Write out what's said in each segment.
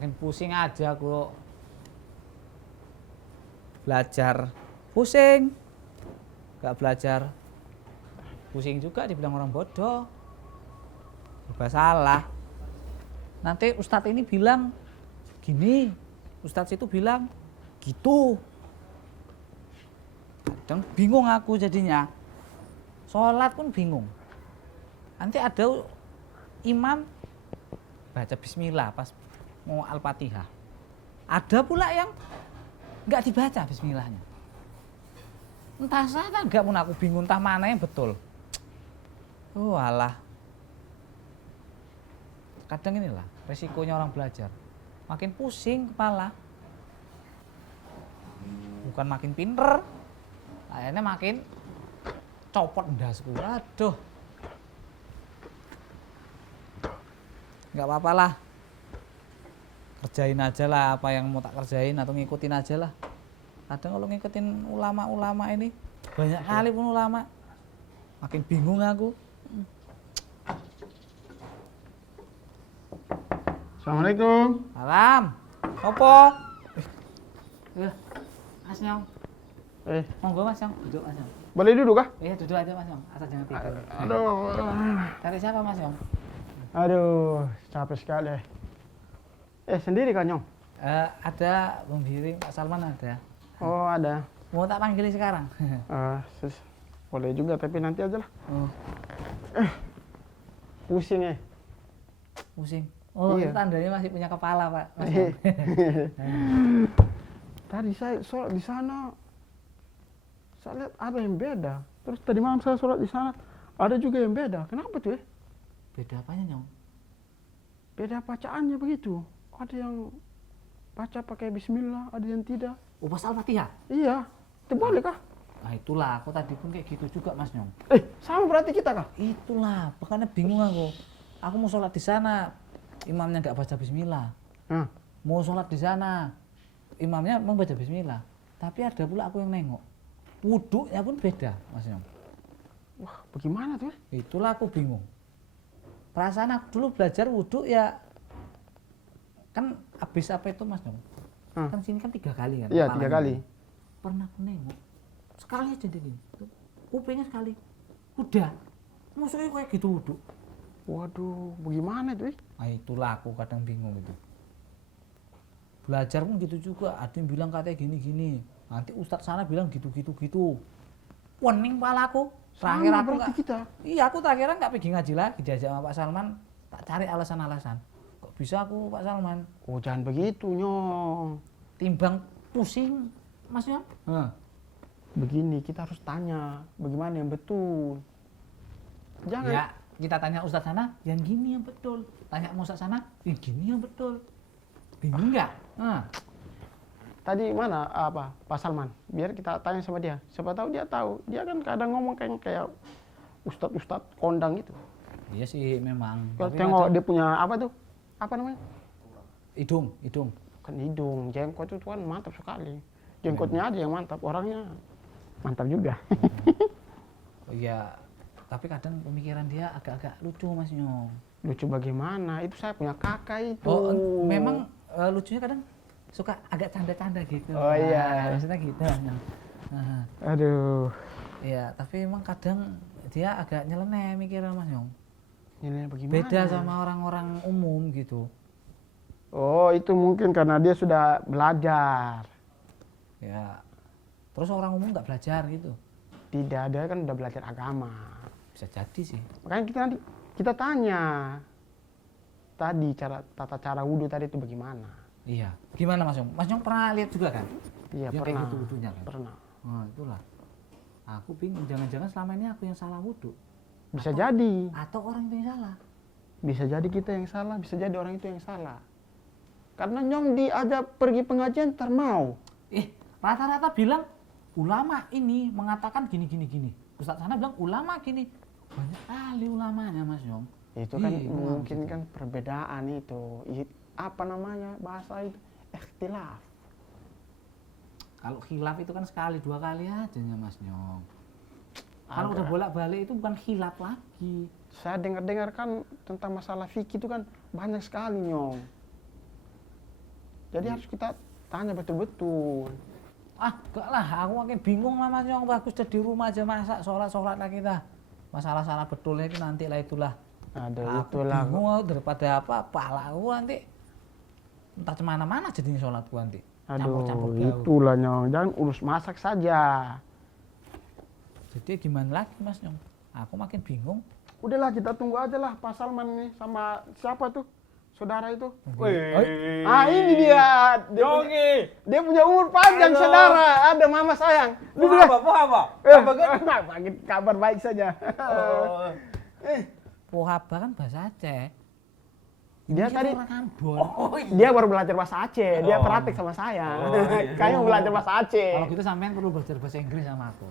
Makin pusing aja aku belajar, pusing, gak belajar, pusing juga dibilang orang bodoh, serba salah. Nanti ustadz ini bilang gini, ustadz itu bilang gitu. Kadang bingung aku jadinya, sholat pun bingung. Nanti ada imam baca bismillah pas mau Al-Fatihah. Ada pula yang nggak dibaca bismillahnya. Entah salah nggak pun aku bingung entah mana yang betul. Oh alah. Kadang inilah resikonya orang belajar. Makin pusing kepala. Bukan makin pinter. Akhirnya makin copot ndasku. Aduh. Nggak apa-apa lah. Kerjain aja lah apa yang mau tak kerjain atau ngikutin aja lah. Kadang kalau ngikutin ulama-ulama ini banyak kali pun ulama makin bingung aku. Assalamualaikum. Salam. Opo? Mas Nyong. Monggo Mas Nyong, duduk Mas Nyong. Boleh duduk kah? Iya duduk aja Mas Nyong, asal jangan tidur. Aduh. Cari siapa Mas Nyong? Aduh, capek sekali. Sendiri kan, Nyong? Ada pembimbing Pak Salman ada. Oh, ada. Mau tak panggil sekarang? Boleh juga, tapi nanti aja lah. Oh. Pusing Pusing. Oh, iya. itu tandanya masih punya kepala, Pak. Mas Nyong. Tadi saya sholat di sana, saya lihat ada yang beda. Terus tadi malam saya sholat di sana, ada juga yang beda. Kenapa tuh ya? Beda apanya, Nyong? Beda bacaannya begitu. Ada yang baca pakai bismillah, ada yang tidak. Oh, pas Al-Fatihah? Iya, itu boleh kah? Nah itulah, aku tadi pun kayak gitu juga Mas Nyong. Sama berarti kita kah? Itulah, makanya bingung aku. Aku mau sholat di sana, imamnya nggak baca bismillah. Mau sholat di sana, imamnya memang baca bismillah. Tapi ada pula aku yang nengok. Wuduknya pun beda, Mas Nyong. Wah, bagaimana tuh? Itulah aku bingung. Perasaan aku dulu belajar wuduk ya, kan habis apa itu Mas Nyong? Kan sini kan 3 kali kan? Iya, 3 kali. Pernah aku nengok, sekali aja gini, kupingnya sekali. Udah, maksudnya kayak gitu wuduk. Waduh, bagaimana tuh? Nah itulah aku kadang bingung gitu. Belajar pun gitu juga, ada yang bilang katanya gini-gini. Nanti ustadz sana bilang gitu-gitu-gitu. Wening pala aku. Terakhir Sama aku berarti kita. Iya, aku terakhir nggak pergi ngaji lagi, diajak sama Pak Salman. Tak cari alasan-alasan. Kok bisa aku Pak Salman? Oh, jangan begitu, Nyong. Timbang pusing, Mas Nyong. Begini, kita harus tanya bagaimana yang betul. Jangan. Ya, kita tanya ustadz sana, yang gini yang betul. Tanya ustadz sana, yang gini yang betul. Bingung nggak? Tadi mana Pak Salman? Biar kita tanya sama dia. Siapa tahu dia tahu. Dia kan kadang ngomong kayak ustadz kondang gitu. Iya sih memang. Kalau tengok dia punya apa tuh? Apa namanya? Hidung. Kan hidung, jenggot itu kan mantap sekali. Jenggotnya aja yang mantap, orangnya mantap juga. Iya, tapi kadang pemikiran dia agak-agak lucu Mas Nyong. Lucu bagaimana? Itu saya punya kakak itu. Oh, memang lucunya kadang suka agak canda-canda gitu. Oh iya. Maksudnya gitu. Aduh. Iya, tapi memang kadang dia agak nyeleneh mikirnya Mas Nyong. Nyeleneh bagaimana? Beda sama orang-orang umum gitu. Oh, itu mungkin karena dia sudah belajar. Ya, terus orang umum nggak belajar gitu. Tidak, dia kan udah belajar agama. Bisa jadi sih. Makanya kita tanya. Tadi tata cara wudhu tadi itu bagaimana? Iya. Gimana Mas Yong? Mas Yong pernah lihat juga kan? Iya, Yang kayak pernah. gitu wudunya kan? Pernah. Oh, itulah. Aku bingung, jangan-jangan selama ini aku yang salah wudhu. Bisa jadi. Atau orang itu yang salah. Bisa jadi kita yang salah, bisa jadi orang itu yang salah. Karena Nyong diajak pergi pengajian termau. Rata-rata bilang ulama ini mengatakan gini. Ustaz sana bilang ulama gini. Banyak kali ulamanya Mas Yong. Itu kan Iya, mungkin gitu. kan perbedaan itu. Apa namanya bahasa itu? Ikhtilaf. Kalau khilaf itu kan sekali dua kali aja ya Mas Yong. Kalau Ada. udah bolak-balik itu bukan khilaf lagi. Saya dengar-dengar kan tentang masalah fikih itu kan banyak sekali Nyong. Jadi harus kita tanya betul-betul. Enggak lah, aku makin bingung lah Mas Yong. Bagus udah di rumah aja masak sholat lah kita. Masalah-salah betulnya itu nanti lah itulah. Ada Aku itulah. bingung daripada pala aku nanti entah kemana-mana jadinya sholatku nanti. Campur-campur Aduh, gaul. itulah Nyong. Jangan urus masak saja. Jadi gimana lagi Mas Yong? Aku makin bingung. Udahlah kita tunggu aja lah Pak Salman nih sama siapa tuh? Saudara itu. Wih. Ini dia. Dia punya umur panjang Halo. saudara. Ada mama sayang. Apa? Apa kan? Bagi kabar baik saja. Oh. Pohaba kan bahasa Aceh. Dia Ini tadi orang Ambon. Oh, iya. dia baru belajar bahasa Aceh. Dia Oh. praktik sama saya. Oh, iya. Kayaknya mau belajar bahasa Aceh. Kalau gitu sampean perlu belajar bahasa Inggris sama aku.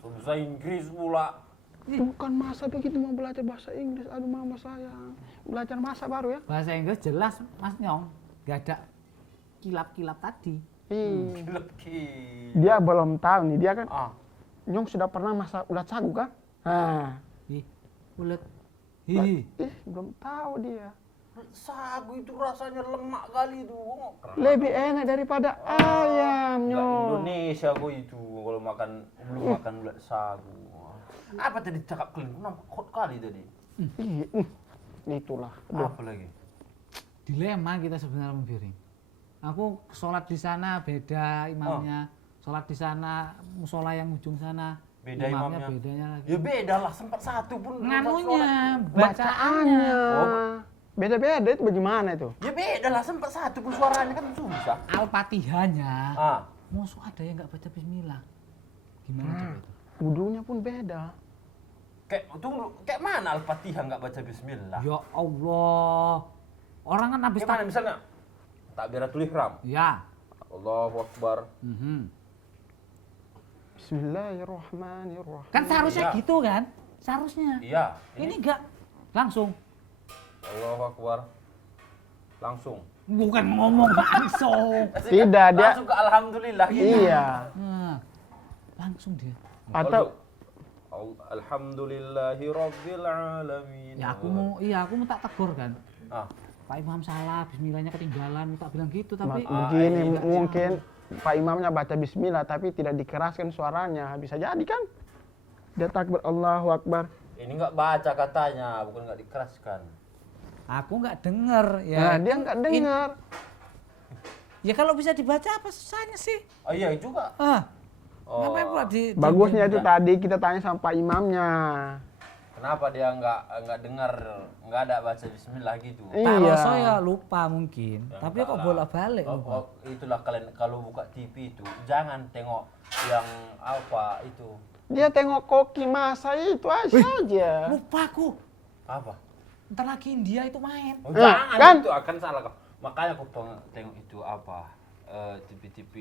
Bahasa Inggris pula. Bukan masa begitu mau belajar bahasa Inggris. Aduh mama sayang. Belajar masa baru ya. Bahasa Inggris jelas Mas Nyong. Gak ada kilap-kilap tadi. Leki. Dia belum tahu nih. Dia kan Ah, Nyong sudah pernah masak ulat sagu kan? Nah, Ulet. Hihi. belum tahu dia. sagu itu rasanya lemak kali itu. Lebih enak daripada ayam, Nggak Nyong. Indonesia gua itu kalau belum makan ulat sagu. Apa tadi cakap kalian? Nampak hot kali tadi. Iya, itulah. Aduh. Apa lagi? Dilema kita sebenarnya membiring. Aku sholat di sana beda imamnya. Sholat di sana musola yang ujung sana. Beda imamnya. Bedanya lagi. Ya beda lah, sempat satu pun. Nganunya, bacaannya. Bacaannya. Oh. Beda-beda itu bagaimana itu? Ya beda lah, sempat satu pun suaranya kan susah. Al-Fatihahnya. Ah, Musuh ada yang nggak baca bismillah. Gimana coba itu? Wudhunya pun beda. kayak mana Al-Fatihah nggak baca Bismillah? Ya Allah. Orang kan habis Gimana misalnya? Takbiratul ihram. Ya. Allahu Akbar. Bismillahirrahmanirrahim. Kan seharusnya Iya. gitu kan? Seharusnya. Iya. Ini enggak langsung. Allahu Akbar. Langsung. Bukan ngomong langsung. Tidak, dia Langsung ke Alhamdulillah. gitu. iya. Nah, langsung dia. Atau Alhamdulillahi Rabbil Alamin. Ya aku mau tak tegur kan. Ah, Pak Imam salah, bismillahnya ketinggalan, tak bilang gitu tapi begini iya. mungkin Pak Imamnya baca bismillah tapi tidak dikeraskan suaranya. Bisa jadi kan? Dia takbir Allahu Akbar. ini nggak baca katanya, bukan nggak dikeraskan. aku nggak denger ya. Nah, dia nggak dengar. Ya kalau bisa dibaca apa susahnya sih? Oh iya juga. Oh, Ngapain pula Bagusnya itu Iya. tadi kita tanya sama Pak Imamnya. kenapa dia nggak dengar, nggak ada baca Bismillah gitu? Iya. Pak Roso ya lupa mungkin. Ya, Tapi enggak kok lah. bolak-balik Oh, lupa. oh, itulah kalian kalau buka TV itu jangan tengok yang apa itu. Dia tengok koki masa itu aja. Lupa aku. Apa? Ntar lagi India itu main. Oh, Nah, jangan kan? itu akan salah kok. Makanya aku tengok itu apa? TV-TV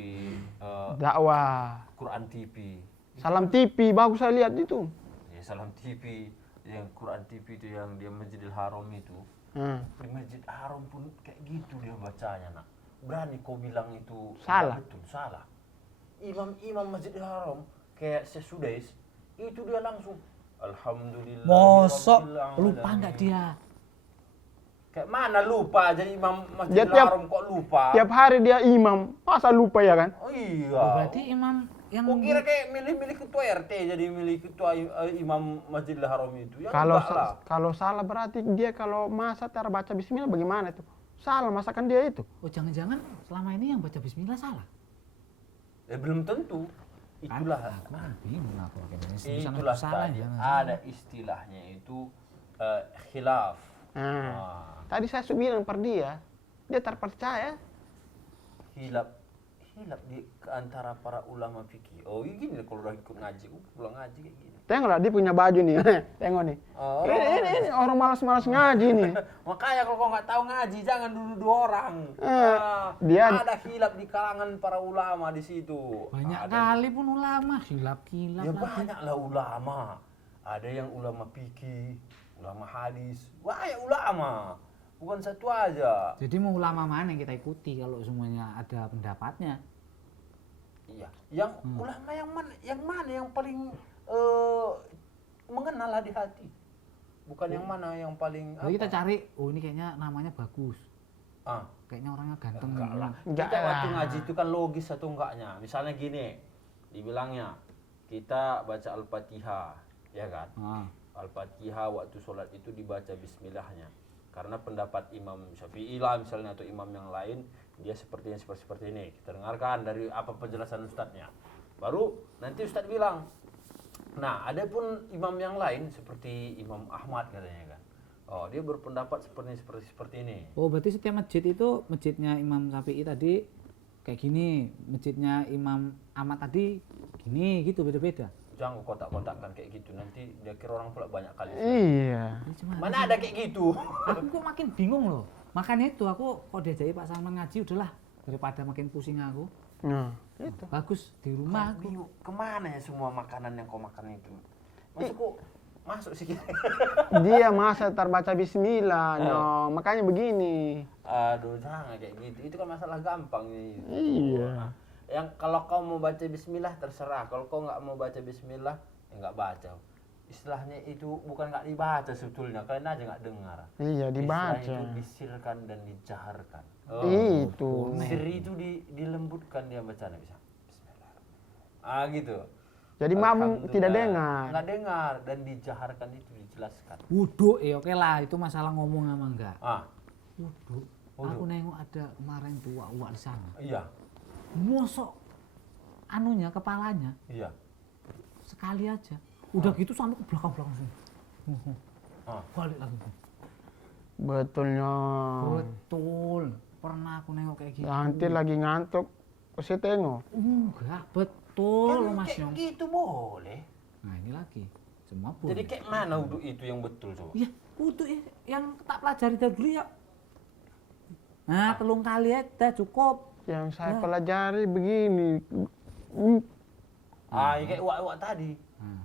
Dakwah. Quran TV. Salam TV bagus saya lihat itu. Ya, Salam TV yang Quran TV itu yang dia Masjidil Haram itu. Hmm. Di Masjid Haram pun kayak gitu dia bacanya, nak. Berani kau bilang itu Salah. betul, salah. Imam Masjidil Haram kayak Sesudais itu dia langsung Alhamdulillah. Mosok lupa nggak dia? Kayak mana lupa jadi Imam Dia Masjidil tiap- Haram kok lupa? Tiap hari dia imam. Masa lupa ya kan? Oh iya. Oh, berarti imam yang Kok kira kayak milih-milih ketua RT jadi milih ketua Imam Masjidil Haram itu? Ya Kalau enggak lah. kalau salah berarti dia kalau masa cara baca bismillah bagaimana itu? Salah masakan dia itu. Oh jangan-jangan selama ini yang baca bismillah salah? Ya belum tentu. Itulah. Aku kan bingung aku akhirnya. Itulah salah tadi jangan ada istilahnya itu khilaf. Nah, tadi saya sudah bilang per dia terpercaya. hilap di antara para ulama fikih. Oh iya gini kalau udah ikut ngaji, pulang ngaji kayak gini. Tengok lah, dia punya baju nih. Tengok nih. Oh. Ini orang malas-malas ngaji nih. Makanya kalau kau nggak tahu ngaji jangan dulu orang. Dia Ada hilap di kalangan para ulama di situ. Banyak Ada. kali pun ulama hilap-hilap. Ya lagi. banyaklah ulama. Ada yang ulama fikih, ulama hadis. Banyak ulama. Bukan satu aja. Jadi mau ulama mana yang kita ikuti kalau semuanya ada pendapatnya? Iya. Yang ulama yang mana yang paling mengenal di hati. Bukan yang mana yang paling Jadi kita cari, oh ini kayaknya namanya bagus. Ah, Kayaknya orangnya ganteng. enggak lah. Enggak Kita waktu lah. ngaji itu kan logis atau enggaknya. Misalnya gini, dibilangnya kita baca Al-Fatihah, ya kan? Ah. Al-Fatihah waktu sholat itu dibaca bismillahnya. Karena pendapat Imam Syafi'i lah misalnya atau imam yang lain, dia seperti ini. Kita dengarkan dari apa penjelasan ustadznya. Baru nanti ustadz bilang, nah ada pun imam yang lain seperti Imam Ahmad katanya kan. Oh dia berpendapat seperti ini. Oh berarti setiap masjid itu, masjidnya Imam Syafi'i tadi kayak gini, masjidnya Imam Ahmad tadi gini gitu, beda-beda. Jangan kotak-kotakkan kayak gitu, nanti dia kira orang pula banyak kali. iya. Ini cuma Mana ada kayak gitu? aku kok makin bingung loh. Makanya itu aku kok diajari Pak Salman ngaji udahlah daripada makin pusing aku. Nah, itu. Bagus di rumah aku. Bingung, kemana ya semua makanan yang kau makan itu? Maksudku masuk sih. Dia masa terbaca bismillah, no. Makanya begini. Aduh jangan kayak gitu, itu kan masalah gampang nih. Iya. Yang kalau kau mau baca bismillah terserah, kalau kau nggak mau baca bismillah ya nggak baca. Istilahnya itu bukan nggak dibaca sebetulnya, kalian aja nggak dengar. Iya, dibaca. Istilah itu disirkan dan dijaharkan. Itu. Sir itu dilembutkan dia bacanya bisa. Bismillah. Gitu. Jadi mampu Alhamdulillah. tidak dengar. Nggak dengar dan dijaharkan itu dijelaskan. Wudhu, oke lah itu masalah ngomong sama enggak. Wudhu. Wudhu. Aku nengok ada kemarin tuh uak di sana. Iya, Mosok anunya kepalanya iya. sekali aja. Udah gitu sampai ke belakang-belakang sini. Balik lagi. Betulnya. Betul. Pernah aku nengok kayak gitu. Nanti lagi ngantuk, pasti tengok. Enggak, betul Kan Mas kayak Yong. gitu boleh. Nah ini lagi. Semua boleh. Jadi kayak mana wudhu itu yang betul coba? Ya, wudhu yang tak pelajari dari dulu ya. Nah, telung kali aja cukup. Yang saya pelajari begini. Ya kayak uak-uak tadi. Nah,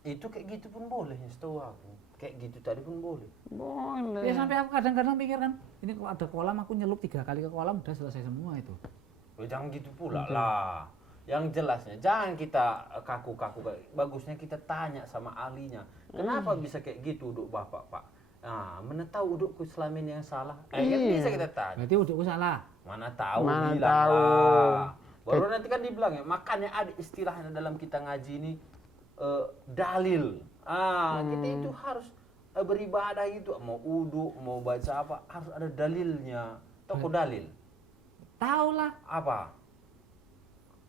Itu kayak gitu pun boleh, setahu aku. Kayak gitu tadi pun boleh. Boleh. ya sampai aku kadang-kadang pikir kan, ini kalau ada kolam aku nyelup 3 kali ke kolam udah selesai semua itu. Jangan gitu pula lah. Yang jelasnya, jangan kita kaku-kaku. Bagusnya kita tanya sama ahlinya. Kenapa bisa kayak gitu uduk bapak, Pak? Nah, mana tahu udukku selama ini yang salah? Kan bisa kita tanya. Berarti wudhuku salah. Mana tahu Mana bilang tahu. lah. Baru nanti kan dibilang ya, makanya ada istilahnya dalam kita ngaji ini dalil. Kita itu harus beribadah itu, mau uduk, mau baca apa, harus ada dalilnya. Tahu dalil? Tahu lah, Apa?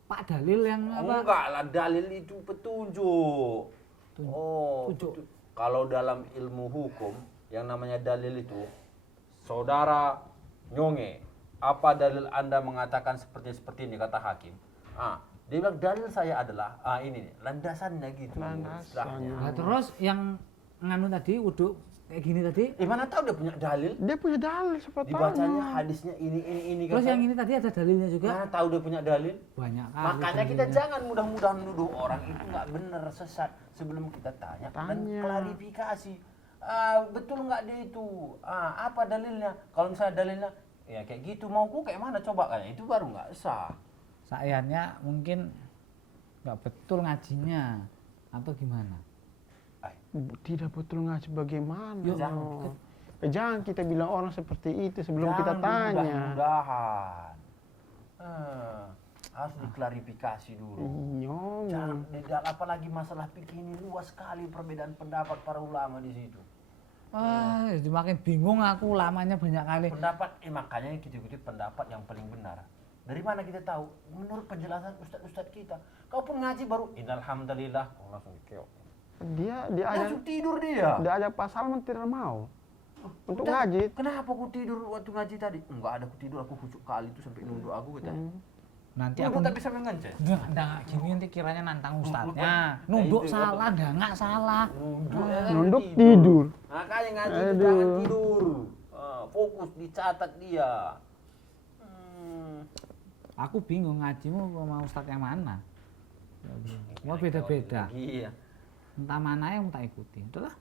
Pak Dalil yang apa? Enggak lah, dalil itu petunjuk. Petunjuk. Kalau dalam ilmu hukum, yang namanya dalil itu, saudara nyonge, apa dalil Anda mengatakan seperti ini, kata hakim. Dia bilang dalil saya adalah, ini nih, landasannya gitu. Landasannya. istilahnya. Nah, terus yang nganu tadi wudhu kayak gini tadi. Mana tahu dia punya dalil? Dia punya dalil Dibacanya sepatahnya. hadisnya ini. Terus kata. yang ini tadi ada dalilnya juga. Mana tahu dia punya dalil? Banyak kali. Makanya kita dalilnya. jangan mudah-mudahan nuduh orang itu nggak benar, sesat sebelum kita tanya dan Tanya. klarifikasi. Betul nggak dia itu? Apa dalilnya? Kalau misalnya dalilnya ya kayak gitu, mauku kayak mana coba kan? Itu baru nggak sah. Sayangnya mungkin nggak betul ngajinya atau gimana? Tidak betul ngaji bagaimana. Yuk, No. Jangan kita bilang orang seperti itu sebelum kita Jangan tanya. mudah-mudahan. Harus diklarifikasi dulu. Nyong. Jangan, apalagi masalah fikih ini luas sekali perbedaan pendapat para ulama di situ. Jadi makin bingung aku, lamanya banyak kali. Pendapat, makanya gitu-gitu pendapat yang paling benar. Dari mana kita tahu? Menurut penjelasan ustadz-ustadz kita. Kau pun ngaji baru, innalhamdulillah, langsung keok. Dia ajak Langsung tidur dia. Pak Salman tidak mau. untuk ngaji. Kenapa aku tidur waktu ngaji tadi? Enggak ada aku tidur, aku khusyuk kali itu sampai nunduk aku katanya. Nanti Nunduk aku tak bisa mengancam. Nggak gini nanti kiranya nantang ustadznya. Nunduk itu salah, nggak salah. Nunduk, ya kan, Nunduk tidur. Makanya ngaji itu Aduh. jangan tidur. Fokus dicatat dia. Aku bingung ngajimu sama ustadz yang mana. Wah beda-beda. Iya. Entah mana yang tak ikuti. Itulah.